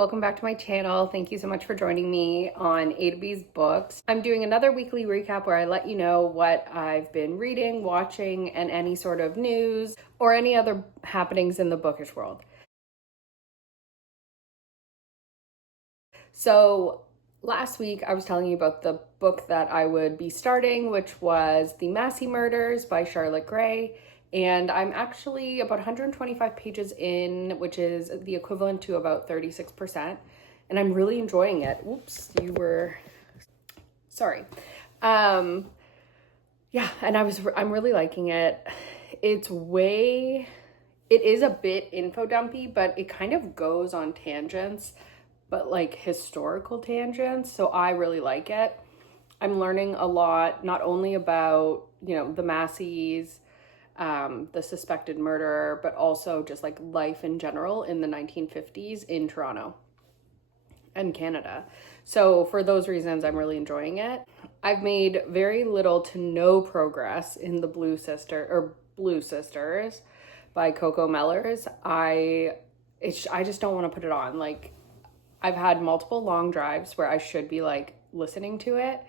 welcome back to my channel. Thank you so much for joining me on A to B's Books. I'm doing another weekly recap where I let you know what I've been reading, watching, and any sort of news or any other happenings in the bookish world. So last week I was telling you about the book that I would be starting, which was The Massey Murders by Charlotte Gray. And I'm actually about 125 pages in, which is the equivalent to about 36%. And I'm really enjoying it. Oops, sorry. Yeah, and I'm really liking it. It is a bit info dumpy, but it kind of goes on tangents, but like historical tangents. So I really like it. I'm learning a lot, not only about, the Masseys, the suspected murderer, but also just like life in general in the 1950s in Toronto and Canada. So for those reasons, I'm really enjoying it. I've made very little to no progress in the Blue Sisters by Coco Mellors. I just don't want to put it on. Like, I've had multiple long drives where I should be like listening to it,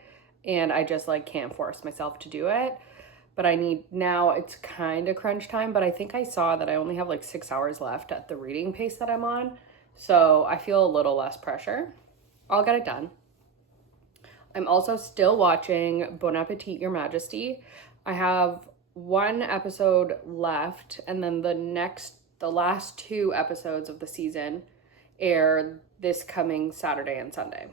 and I just like can't force myself to do it. But now it's kind of crunch time, but I think I saw that I only have like 6 hours left at the reading pace that I'm on. So I feel a little less pressure. I'll get it done. I'm also still watching Bon Appetit, Your Majesty. I have one episode left, and then the last 2 episodes of the season air this coming Saturday and Sunday.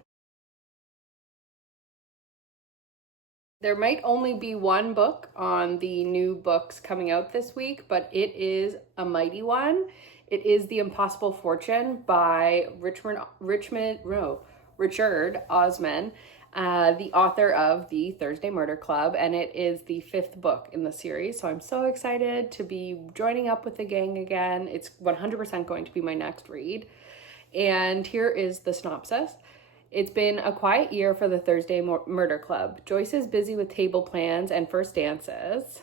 There might only be one book on the new books coming out this week, but it is a mighty one. It is The Impossible Fortune by Richard Osman, the author of The Thursday Murder Club, and it is the 5th book in the series. So I'm so excited to be joining up with the gang again. It's 100% going to be my next read. And here is the synopsis. It's been a quiet year for the Thursday Murder Club. Joyce is busy with table plans and first dances.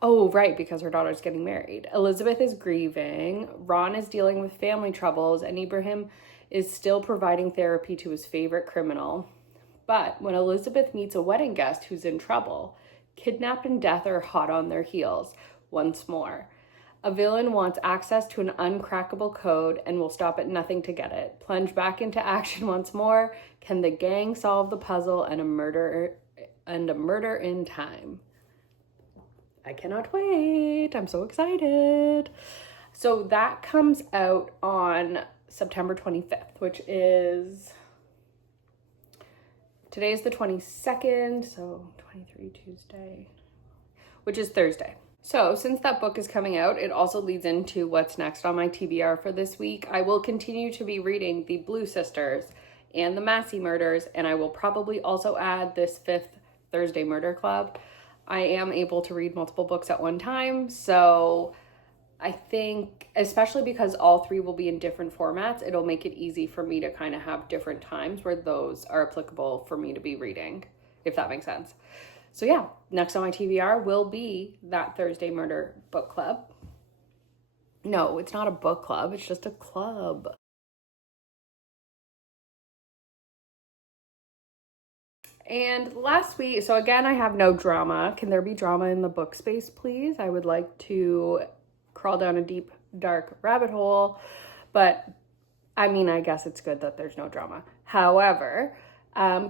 Oh, right, because her daughter's getting married. Elizabeth is grieving. Ron is dealing with family troubles, and Ibrahim is still providing therapy to his favorite criminal. But when Elizabeth meets a wedding guest who's in trouble, kidnap and death are hot on their heels once more. A villain wants access to an uncrackable code and will stop at nothing to get it. Plunge back into action once more. Can the gang solve the puzzle and a murder in time? I cannot wait. I'm so excited. So that comes out on September 25th, which is, today's the 22nd, so 23 Tuesday, which is Thursday. So since that book is coming out, it also leads into what's next on my TBR for this week. I will continue to be reading The Blue Sisters and The Massey Murders, and I will probably also add this 5th Thursday Murder Club. I am able to read multiple books at one time, so I think, especially because all 3 will be in different formats, it'll make it easy for me to kind of have different times where those are applicable for me to be reading, if that makes sense. So yeah, next on my TBR will be that Thursday Murder Book Club. No, it's not a book club. It's just a club. And last week, so again, I have no drama. Can there be drama in the book space, please? I would like to crawl down a deep, dark rabbit hole. But I mean, I guess it's good that there's no drama. However,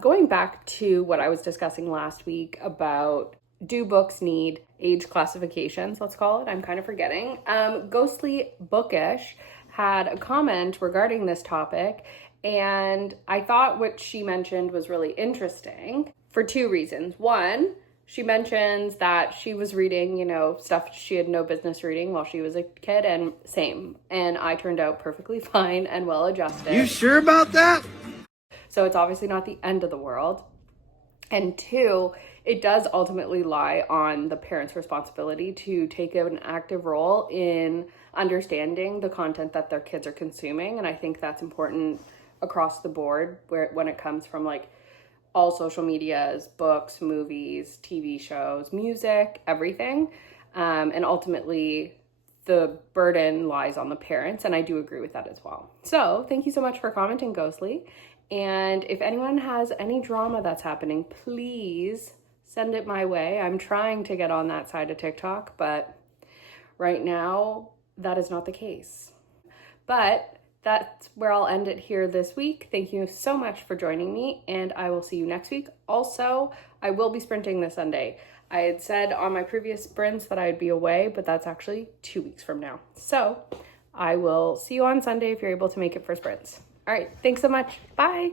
going back to what I was discussing last week about, do books need age classifications, let's call it? I'm kind of forgetting. Ghostly Bookish had a comment regarding this topic, and I thought what she mentioned was really interesting for 2 reasons. One, she mentions that she was reading, stuff she had no business reading while she was a kid, and same. And I turned out perfectly fine and well adjusted. You sure about that? So it's obviously not the end of the world. And 2, it does ultimately lie on the parents' responsibility to take an active role in understanding the content that their kids are consuming. And I think that's important across the board when it comes from like all social medias, books, movies, TV shows, music, everything. And ultimately the burden lies on the parents, and I do agree with that as well. So thank you so much for commenting, Ghostly. And if anyone has any drama that's happening, please send it my way. I'm trying to get on that side of TikTok, but right now that is not the case. But that's where I'll end it here this week. Thank you so much for joining me, and I will see you next week. Also, I will be sprinting this Sunday. I had said on my previous sprints that I'd be away, but that's actually 2 weeks from now. So I will see you on Sunday if you're able to make it for sprints. All right, thanks so much. Bye.